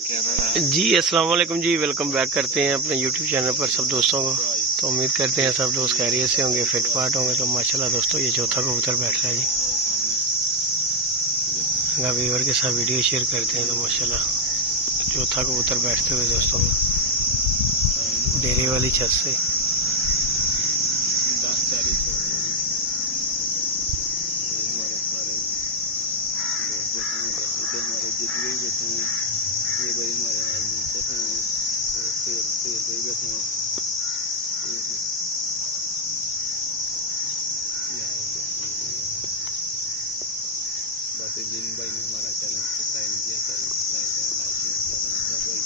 जी अस्सलाम वालेकुम जी, welcome back करते हैं अपने यूट्यूब चैनल पर सब दोस्तों को। तो उम्मीद करते हैं सब दोस्त खैरियत से होंगे, फिट फाट होंगे। तो माशाल्लाह दोस्तों ये चौथा कबूतर बैठ रहा है जी। व्यूअर के साथ वीडियो शेयर करते हैं। तो माशाल्लाह चौथा कबूतर बैठते हुए दोस्तों डेरे वाली छत से। ये भाई हमारे नीचे से बैठे हैं। बाकी जिन भाई ने हमारा चैनल सब्सक्राइब किया, चैनल सब्सक्राइब करें, लाइक शेयर किया भाई।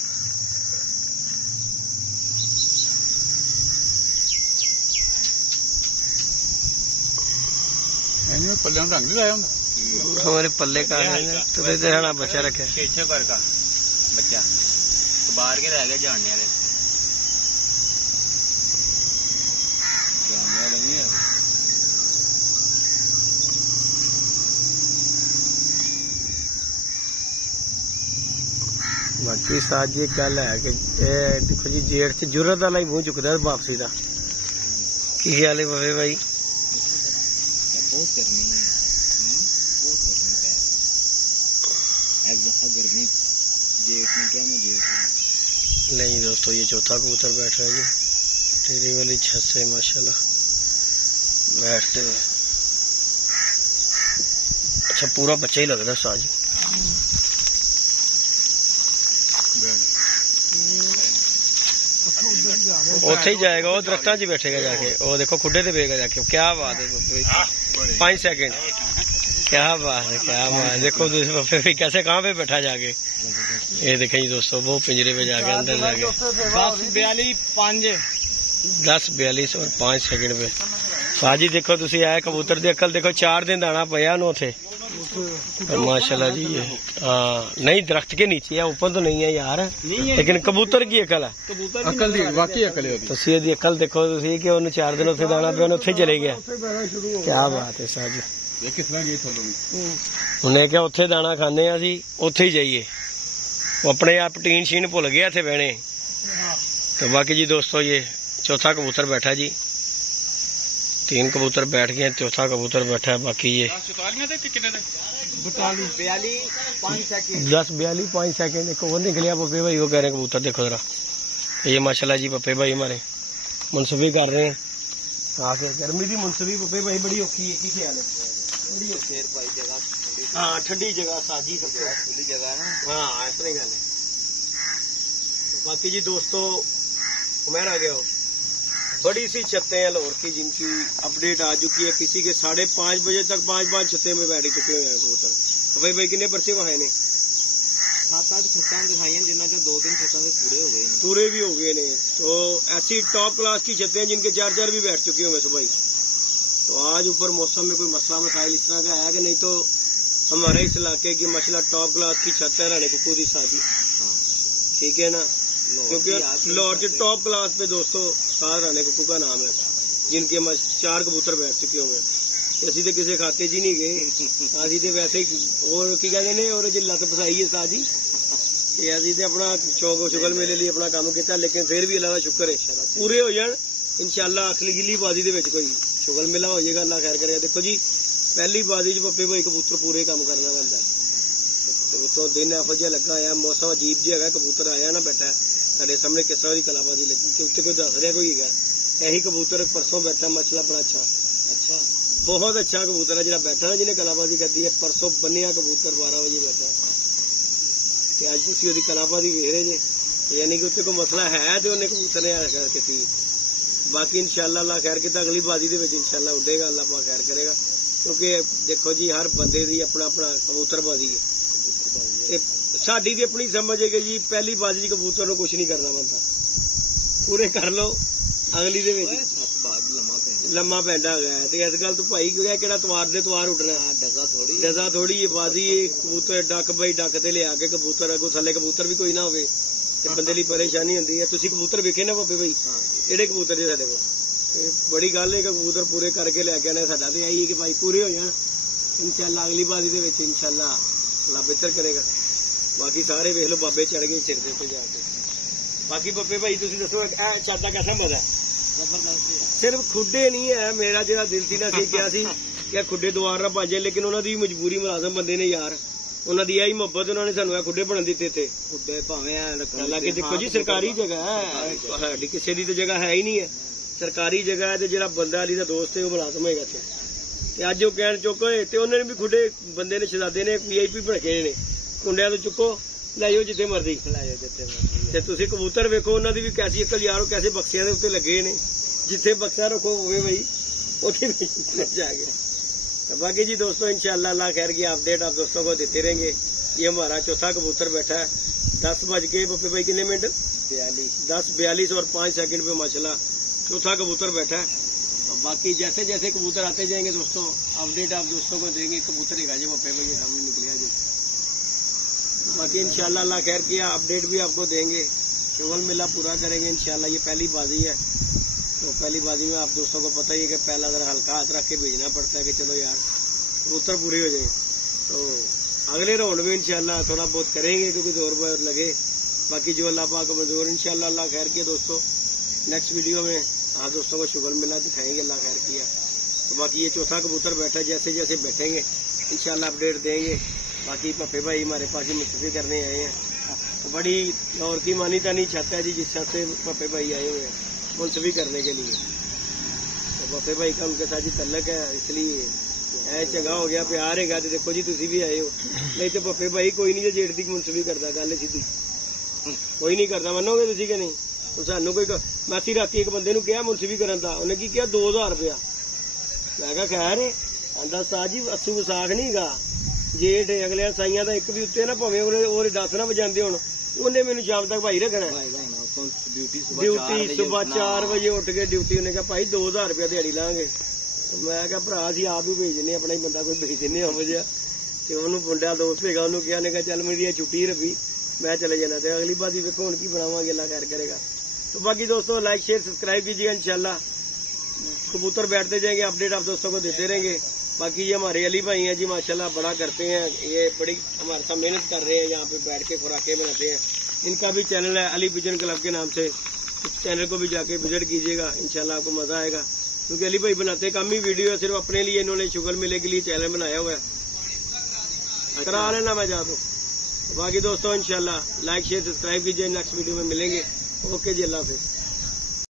पल्ले रंग भी लाया हमारे पल्ले का तो बच्चा रखे 6 घर का बच्चा तो बाहर के रह गए जानने वाले नहीं है। बाकी साथ जी गल है कि देखो जी जेठ च जुरत वाला ही मुंह चुकता वापसी का। की ख्याल है बाबे भाई? बहुत गर्मी है, बहुत गर्मी है। गर्मी जेठ में क्या मैं जेठ नहीं दोस्तों, ये चौथा कबूतर बैठ रहा है जी टेरी वाली छत से माशाल्लाह बैठते हुए। अच्छा पूरा बच्चा ही लगता है साज जी। उथे ही जाएगा, वो दरख्तां च बैठेगा जाके। वो देखो खुडे से बेगा जाके। क्या बात है 5 सेकंड, क्या बात है, क्या बात है। देखो दूसरे कैसे कहाँ पे बैठा जाके। ये देखें जी दोस्तों, वो पिंजरे पे जाके अंदर जाके 10:42 और 5 सेकंड पे साजी। देखो तुसी आए कबूतर दी अकल देखो, 4 दिन दाना पया नु उथे माशाल्लाह जी। ये नहीं दरख्त के नीचे है, ऊपर तो नहीं है यार, लेकिन कबूतर की अकल है। अकल दी वाकई अकल है। तुसी दी अकल देखो तुसी कि उन्हें 4 दिन उथे दाना पिया, उथे चले गया। क्या बात है साजी। उन्हें क्या उथे दाना खाने असी उथे ही जाइए। वो अपने आप टीन शीन भुल गया थे बहने। तो बाकी जी दोस्तों ये चौथा कबूतर बैठा जी। 3 कबूतर बैठ गए, चौथा कबूतर बैठा है। बाकी ये 10:42 5 सेकंड। एक और निकलिया पप्पे भाई, वो कह रहे हैं कबूतर देखो जरा। ये माशाल्लाह जी पप्पे भाई हमारे मुंसफी कर रहे हैं आके। गर्मी की मुंसफी पप्पे भाई बड़ी औखी है। की ख्याल है? बड़ी औखी जगह, हाँ ठंडी जगह साजी सबसे खुली जगह है ना। हाँ इस तरह गल है। बाकी जी दोस्तों उमेर आ गया हो, बड़ी सी छतें हैं लाहौर की जिनकी अपडेट आ चुकी है। किसी के 5:30 बजे तक 5 छतें में बैठ चुके हुए हैं कबूतर। भाई भाई कितने पर्चे वहां ने? 7-8 छत्तां दिखाई हैं, जिन्होंने 2-3 छत्तां से पूरे भी हो गए ने। तो ऐसी टॉप क्लास की छतें हैं जिनके 4 भी बैठ चुके हुए सुबह। तो आज ऊपर मौसम में कोई मसला मसाइल इस तरह का है कि नहीं तो हमारे इस इलाके की माशाल्लाह टॉप क्लास की छत है राणे कुकू की साजी। ठीक है ना, क्योंकि लाहौर के टॉप क्लास पे दोस्तों उस्ताद राणे कुकू का नाम है, जिनके 4 कबूतर बैठ चुके हुए हैं। असी तो किसी खाते जी नहीं गए, असी तो वैसे ही और की कहते हैं और जो लत फसाई है साजी कि असी तो अपना चौक चुगल मेले लिए अपना काम किया। लेकिन फिर भी अल्लाह का शुक्र है पूरे हो जान इंशाल्लाह। अखिली बाजी दे विच कोई चुगल मेला हो जाएगा, अल्लाह खैर करेगा। देखो जी पहली बाजी च पप्पे भाई कबूतर पूरे काम करना बनता है। तो दिन एहो जिहा लगा है, मौसम अजीब जिहा है। कबूतर आया ना बैठा साढ़े सामने किस तरह की कलाबाजी लगी कि उत्ते कोई दस रहा कोई है। यही कबूतर परसों बैठा माशाल्लाह बड़ा अच्छा बहुत अच्छा कबूतर है जो बैठा ना, जिन्हें कलाबाजी कर दी है। परसों बनिया कबूतर 12 बजे बैठा है। अज तुम उसकी कलाबाजी वेख रहे जे, यानी कि उत्ते कोई मसला है तो उन्हें कबूतर ने की। बाकी इंशाल्लाह अल्लाह खैर किता, अगली बाजी दे विच इंशाल्लाह उड़ेगा, अल्लाह पाक खैर करेगा। क्योंकि देखो जी हर बंदे दी अपना अपना कबूतरबाजी है। साडी दी अपनी समझ है कि जी पहली बाजी दी कबूतर नूं कुछ नहीं करना बनता, पूरे कर लो अगली दे विच लम्मा पैंडा गया। तो इस गल तो भाई किहड़ा तवार दे तवार उठना, डजा थोड़ी है बाजी। कबूतर डक बई डक ते लिया के कबूतर अगों थल्ले कबूतर भी कोई ना होवे ते बंदे लई परेशानी हुंदी है। तुसीं कबूतर वेखे ना पप्पे भाई, किहड़े कबूतर जे साडे कोल? बड़ी गल है कि कबूतर पूरे करके लैके आने। साडा तो यही है कि भाई पूरे हो जाए इंशाल्लाह, अगली बारी दे विच इंशाल्लाह अल्लाह बेहतर करेगा। बाकी सारे वेख लो बाबे चढ़ गए सिर दे जाके। बाकी पप्पे भाई तुसीं दसो छत दा कैसा मजा है? जबरदस्त सिर्फ खुडे नहीं है, मेरा जो दिल सी ना सी क्या सी कि खुडे दुआर ना भाजे, लेकिन उन्होंने मजबूरी मुलाजम बंदे ने यार, उन्होंने यही मुहब्बत उन्होंने सानू खुडे बना दिते थे। खुडे भावे हालांकि देखो जी सरकारी जगह है, साडी किसी दी तो जगह है ही नहीं है, सरकारी जगह है। जो बंदा अली का दोस्त है वो मुलाजम है इत्थे, अज वो कहण चुक होए ते उन्होंने भी खुडे बंदे ने शहजादे ने VIP भड़के ने, कुंडिया तो चुको लै जाओ जिथे मर्जी। ते तुसीं कबूतर वेखो उन्होंने भी कैसी अकल यार, कैसे बक्सियां दे उत्ते लगे ने, जिथे बक्सा रखो होवे भाई उथे जाके। तो बाकी जी दोस्तों इंशाअल्लाह अल्लाह खैर की अपडेट आप दोस्तों को देते रहेंगे। ये हमारा चौथा कबूतर बैठा है 10 बज के पप्पे भाई कितने मिनट 10:42 और 5 सेकंड पे माशाल्लाह चौथा कबूतर बैठा है। और बाकी जैसे जैसे कबूतर आते जाएंगे दोस्तों अपडेट आप दोस्तों को देंगे। कबूतर एक आज पप्पे भाई सामने निकले आज, बाकी इंशाअल्लाह अल्लाह खैर किया अपडेट भी आपको देंगे, शुगल मेला पूरा करेंगे इंशाअल्लाह। ये पहली बाजी है, तो पहली बाजी में आप दोस्तों को पता ही है कि पहला अगर हल्का हाथ रख के भेजना पड़ता है कि चलो यार कबूतर पूरे हो जाए। तो अगले राउंड में इंशाअल्लाह थोड़ा बहुत करेंगे क्योंकि जोर बहुत लगे। बाकी जो अल्लाह पाक मंजूर इंशाअल्लाह अल्लाह खैर किया दोस्तों, नेक्स्ट वीडियो में आप दोस्तों को शुगल मेला दिखाएंगे अल्लाह खैर किया। तो बाकी ये चौथा कबूतर बैठा है, जैसे जैसे बैठेंगे इंशाअल्लाह अपडेट देंगे। बाकी पप्पे भाई हमारे पास ही मुस्तफी करने आए हैं, तो बड़ी और की मानी तानी छत है जी जिस छत से पप्पे भाई आए हुए हैं मुंसफी करने के लिए। तो पप्पे भाई का उनके साथ ही तल्लक है, इसलिए है चंगा हो गया प्यार है। तो देखो जी तुसी भी आए हो, नहीं तो पप्पे भाई कोई नहीं जो जेठ दी मुंसफी करता, गल सीधी कोई नहीं करता, मनोगे तुसी कि नहीं? तो सानू कोई मैं असी राती एक बंदे कहा मुंसफी करन दा, उन्हें की कहा 2000 रुपया। मैं कहा खैर आंदा साह जी अस्सू विसाख नहीं गा जेठ अगले साइया का एक भी उत्ते ना भावे और 10 ना बजाते हो, उन्हें मैनू शाम तक भाई रखना ड्यूटी सुबह 4 बजे उठ के ड्यूटी। उन्हें कहा भाई 2000 रुपया दिहाड़ी लांगे। तो मैं क्या भरा असी आप ही भेज दें, अपना ही बंदा कोई भेज दें हो जा। तो उन्होंने मुंडा दोस्त है उन्होंने कहा, उन्हें चल मेरी छुट्टी रखी मैं चले जाना। तो अगली बात देखो हूँ की बनावांगे अल्लाह खैर करेगा। तो बाकी दोस्तों लाइक शेयर सब्सक्राइब कीजिएगा, इंशाल्लाह कबूतर बैठते जाएंगे, अपडेट आप दोस्तों को देते रहेंगे। बाकी ये हमारे अली भाई हैं जी माशाल्लाह बड़ा करते हैं, ये बड़ी हमारे साथ मेहनत कर रहे हैं, यहाँ पे बैठ के खुराकें बनाते हैं। इनका भी चैनल है अली पिजन क्लब के नाम से, इस चैनल को भी जाके विजिट कीजिएगा, इंशाल्लाह आपको मजा आएगा। क्योंकि अली भाई बनाते कम ही वीडियो है, सिर्फ अपने लिए इन्होंने शुगर मेले के लिए चैनल बनाया हुआ है, करा लेना मैं जा तो। बाकी दोस्तों इंशाल्लाह लाइक शेयर सब्सक्राइब कीजिए, नेक्स्ट वीडियो में मिलेंगे। ओके जी, अल्लाह हाफिज।